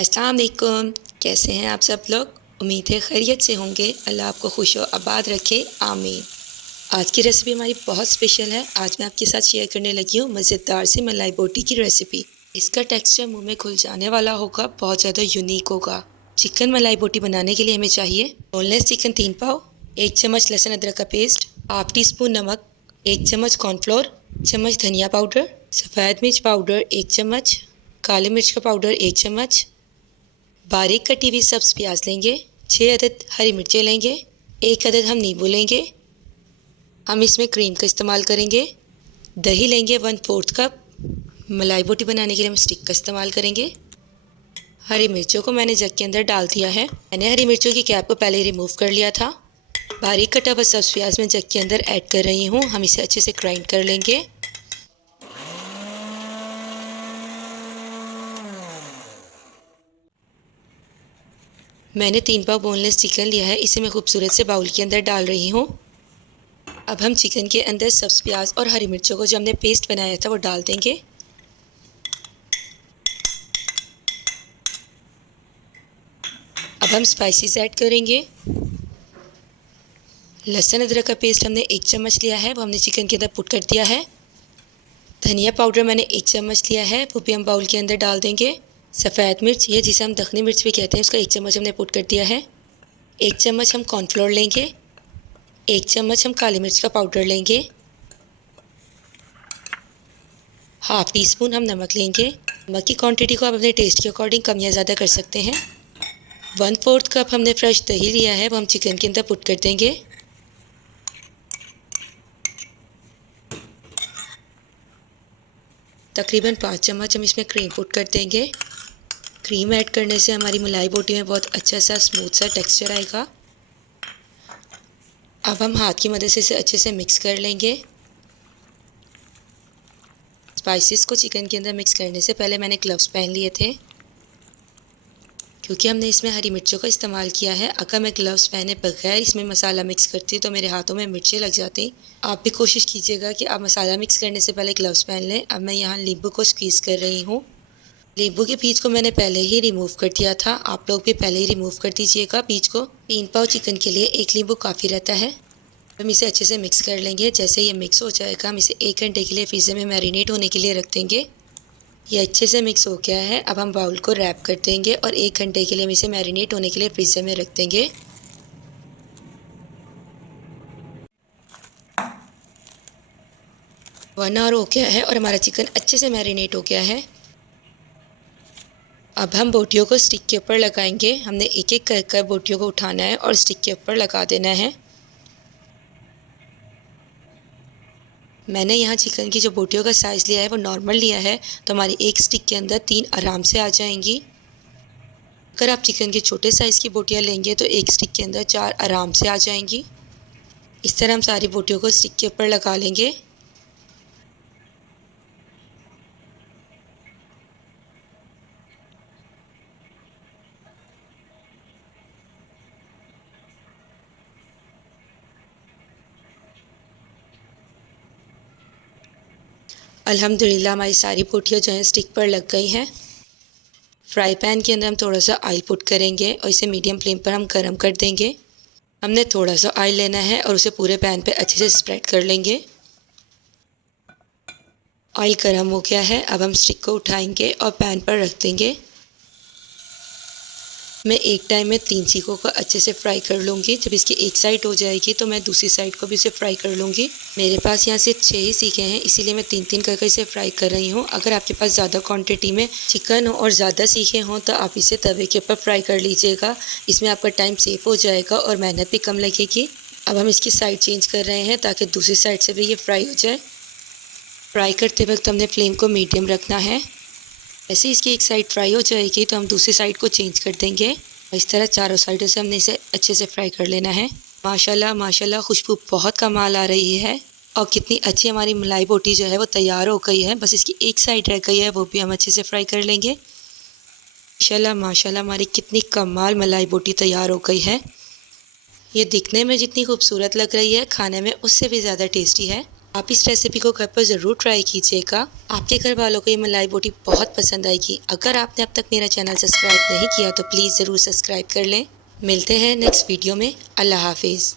अस्सलाम वालेकुम। कैसे हैं आप सब लोग? उम्मीद है खैरियत से होंगे। अल्लाह आपको खुश व आबाद रखे, आमीन। आज की रेसिपी हमारी बहुत स्पेशल है। आज मैं आपके साथ शेयर करने लगी हूँ मज़ेदार सी मलाई बोटी की रेसिपी। इसका टेक्सचर मुंह में घुल जाने वाला होगा, बहुत ज़्यादा यूनिक होगा। चिकन मलाई बोटी बनाने के लिए हमें चाहिए बोनलेस चिकन 3 पाव, 1 चम्मच लहसुन अदरक का पेस्ट, हाफ टी स्पून नमक, 1 चम्मच कॉर्नफ्लोर, चम्मच धनिया पाउडर, सफ़ेद मिर्च पाउडर 1 चम्मच, काली मिर्च का पाउडर 1 चम्मच, बारीक कटी हुई सब्ज़ प्याज लेंगे, 6 अदद हरी मिर्चें लेंगे, 1 अदद हम नींबू लेंगे। हम इसमें क्रीम का इस्तेमाल करेंगे। दही लेंगे 1/4 कप। मलाई बोटी बनाने के लिए हम स्टिक का इस्तेमाल करेंगे। हरी मिर्चों को मैंने जग के अंदर डाल दिया है। मैंने हरी मिर्चों की कैप को पहले रिमूव कर लिया था। बारीक कटा हुआ सब्ज़ प्याज मैं जग के अंदर ऐड कर रही हूँ। हम इसे अच्छे से ग्राइंड कर लेंगे। मैंने 3 पाव बोनलेस चिकन लिया है, इसे मैं खूबसूरत से बाउल के अंदर डाल रही हूँ। अब हम चिकन के अंदर सब्ज़ प्याज और हरी मिर्चों को जो हमने पेस्ट बनाया था वो डाल देंगे। अब हम स्पाइसेस ऐड करेंगे। लहसुन अदरक का पेस्ट हमने 1 चम्मच लिया है, वो हमने चिकन के अंदर पुट कर दिया है। धनिया पाउडर मैंने 1 चम्मच लिया है, वो भी हम बाउल के अंदर डाल देंगे। सफ़ेद मिर्च, ये जिसे हम दखनी मिर्च भी कहते हैं, उसका 1 चम्मच हमने पुट कर दिया है। 1 चम्मच हम कॉर्नफ्लोर लेंगे। 1 चम्मच हम काली मिर्च का पाउडर लेंगे। हाफ टी स्पून हम नमक लेंगे। नमक की क्वांटिटी को आप अपने टेस्ट के अकॉर्डिंग कम या ज़्यादा कर सकते हैं। 1/4 कप हमने फ्रेश दही लिया है, वो हम चिकन के अंदर पुट कर देंगे। तकरीबन 5 चम्मच हम इसमें क्रीम पुट कर देंगे। क्रीम ऐड करने से हमारी मलाई बोटी में बहुत अच्छा सा स्मूथ सा टेक्सचर आएगा। अब हम हाथ की मदद से इसे अच्छे से मिक्स कर लेंगे। स्पाइसेस को चिकन के अंदर मिक्स करने से पहले मैंने ग्लव्स पहन लिए थे, क्योंकि हमने इसमें हरी मिर्चों का इस्तेमाल किया है। अगर मैं ग्लव्स पहने बगैर इसमें मसाला मिक्स करती तो मेरे हाथों में मिर्चें लग जाती। आप भी कोशिश कीजिएगा कि आप मसाला मिक्स करने से पहले ग्लव्स पहन लें। अब मैं यहाँ नींबू को स्क्वीज़ कर रही हूँ। नींबू के बीज को मैंने पहले ही रिमूव कर दिया था, आप लोग भी पहले ही रिमूव कर दीजिएगा बीज को। 3 पाव चिकन के लिए 1 नींबू काफ़ी रहता है। हम इसे अच्छे से मिक्स कर लेंगे। जैसे ये मिक्स हो जाएगा, हम इसे 1 घंटे के लिए फ्रीज़र में मैरिनेट होने के लिए रख देंगे। ये अच्छे से मिक्स हो गया है। अब हम बाउल को रैप कर देंगे और 1 घंटे के लिए हम इसे मैरिनेट होने के लिए फ्रीज़र में रख देंगे। वन आवर हो गया है और हमारा चिकन अच्छे से मैरिनेट हो गया है। अब हम बोटियों को स्टिक के ऊपर लगाएंगे। हमने एक एक कर कर बोटियों को उठाना है और स्टिक के ऊपर लगा देना है। मैंने यहाँ चिकन की जो बोटियों का साइज़ लिया है वो नॉर्मल लिया है, तो हमारी एक स्टिक के अंदर 3 आराम से आ जाएंगी। अगर आप चिकन के छोटे साइज़ की बोटियाँ लेंगे तो एक स्टिक के अंदर 4 आराम से आ जाएंगी। इस तरह हम सारी बोटियों को स्टिक के ऊपर लगा लेंगे। अल्हम्दुलिल्लाह हमारी सारी बोटियाँ जो हैं स्टिक पर लग गई हैं। फ्राई पैन के अंदर हम थोड़ा सा ऑयल पुट करेंगे और इसे मीडियम फ्लेम पर हम गर्म कर देंगे। हमने थोड़ा सा ऑयल लेना है और उसे पूरे पैन पे अच्छे से स्प्रेड कर लेंगे। ऑयल गर्म हो गया है। अब हम स्टिक को उठाएंगे और पैन पर रख देंगे। मैं एक टाइम में 3 सीखों को अच्छे से फ्राई कर लूँगी। जब इसकी एक साइड हो जाएगी तो मैं दूसरी साइड को भी इसे फ्राई कर लूँगी। मेरे पास यहाँ सिर्फ 6 ही सीखे हैं, इसीलिए मैं 3-3 करके इसे फ्राई कर रही हूँ। अगर आपके पास ज़्यादा क्वांटिटी में चिकन हो और ज़्यादा सीखे हों तो आप इसे तवे के ऊपर फ्राई कर लीजिएगा। इसमें आपका टाइम सेव हो जाएगा और मेहनत भी कम लगेगी। अब हम इसकी साइड चेंज कर रहे हैं ताकि दूसरी साइड से भी ये फ्राई हो जाए। फ्राई करते वक्त हमने फ्लेम को मीडियम रखना है। ऐसे इसकी एक साइड फ्राई हो जाएगी तो हम दूसरी साइड को चेंज कर देंगे। इस तरह चारों साइडों से हमने इसे अच्छे से फ्राई कर लेना है। माशाल्लाह माशाल्लाह खुशबू बहुत कमाल आ रही है और कितनी अच्छी हमारी मलाई बोटी जो है वो तैयार हो गई है। बस इसकी एक साइड रह गई है, वो भी हम अच्छे से फ्राई कर लेंगे। माशाल्लाह माशाल्लाह हमारी कितनी कमाल मलाई बोटी तैयार हो गई है। ये दिखने में जितनी खूबसूरत लग रही है, खाने में उससे भी ज़्यादा टेस्टी है। आप इस रेसिपी को घर पर ज़रूर ट्राई कीजिएगा। आपके घर वालों को ये मलाई बोटी बहुत पसंद आएगी। अगर आपने अब तक मेरा चैनल सब्सक्राइब नहीं किया तो प्लीज़ ज़रूर सब्सक्राइब कर लें। मिलते हैं नेक्स्ट वीडियो में। अल्लाह हाफिज़।